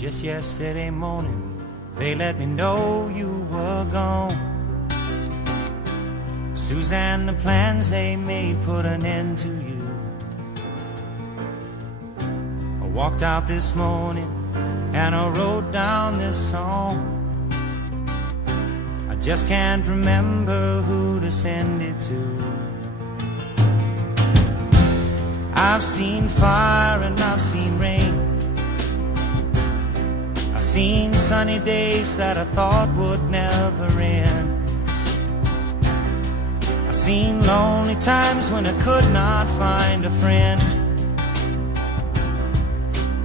Just yesterday morning, they let me know you were gone. Suzanne, the plans they made put an end to you. I walked out this morning and I wrote down this song. I just can't remember who to send it to. I've seen fire and I've seen rain. I've seen sunny days that I thought would never end. I've seen lonely times when I could not find a friend.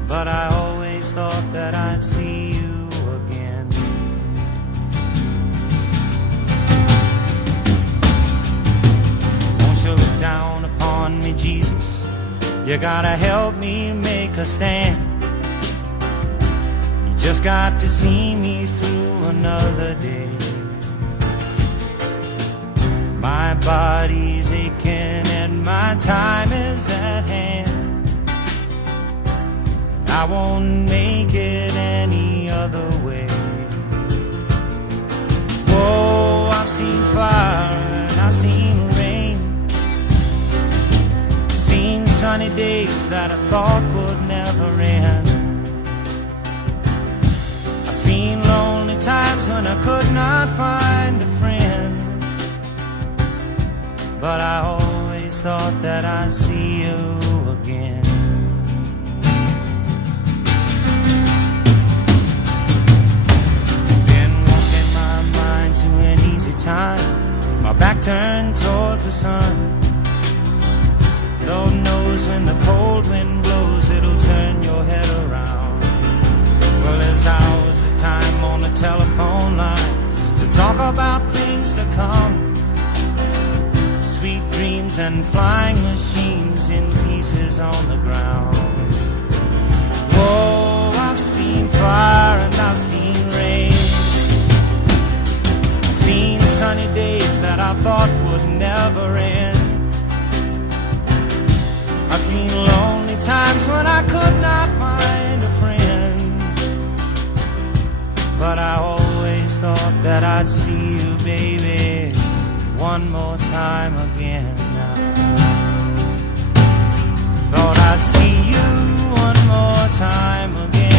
But I always thought that I'd see you again. Won't you look down upon me, Jesus? You gotta help me make a stand. You just got to see me through another day. My body's aching and my time is at hand. I won't make it any other way. Whoa, I've seen fire and I've seen rain. Seen sunny days that I thought would never end. I've seen lonely times when I could not find a friend. But I always thought that I'd see you again. Been walking my mind to an easy time, my back turned towards the sun. Lord knows when the cold wind blows, it'll turn your head around. Well, there's hours of time on the telephone line to talk about things to come. Sweet dreams and flying machines in pieces on the ground. Whoa, I've seen fire and I've seen rain. I've seen sunny days that I thought would never end. I've seen lonely times when I could not find a friend. But I always thought that I'd see you, baby, one more time again. Thought I'd see you one more time again.